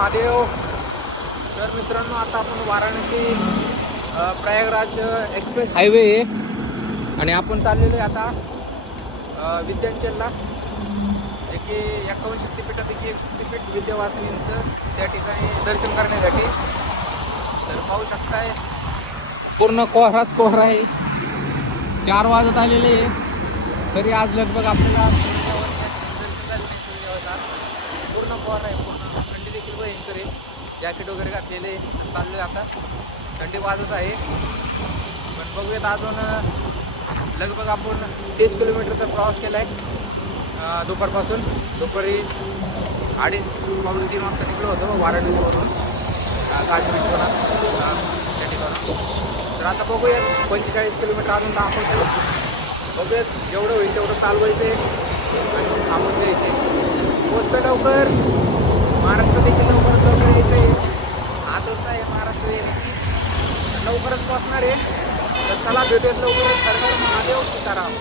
महादेव. तर मित्रांनो, आता आपण वाराणसी प्रयागराज एक्सप्रेस हायवे आहे आणि आपण चाललेलो आहे आता विद्यांचलला, जे की 51 शक्तिपीठापैकी एक शक्तिपीठ विद्यावासिनींचं त्या ठिकाणी दर्शन करण्यासाठी. तर पाहू शकताय पूर्ण कोहराच कोहरा आहे. 4 वाजत आलेले आहे तरी आज लगभग आपल्याला दर्शन झाले नाही सूर्यदेवाचं. आज पूर्ण कोहरा आहे, पूर्ण थंडी देखील भयंकर आहे. जॅकेट वगैरे घातलेले चाललो आहे. आता थंडी वाजत आहे पण बघूयात. अजून लगभग आपण 30 किलोमीटरचा प्रवास केला आहे दुपारपासून. दुपारी 2:30-3 वाजता निघलो होतो वाराणसीवरून काशी विश्वनाथ त्या ठिकाणी. तर आता बघूयात 45 किलोमीटर अजून दाखवतो. बघूयात जेवढं होईल तेवढं चालवायचं आहे आणि थांबून द्यायचं आहे. पोचतं लवकर. महाराष्ट्र देखील लवकरात लवकर यायचं आहे. आतुरता आहे महाराष्ट्र येण्याची. लवकरच पोचणार आहे. तर चला भेटूयात लवकरच. हर हर महादेव, सीताराम.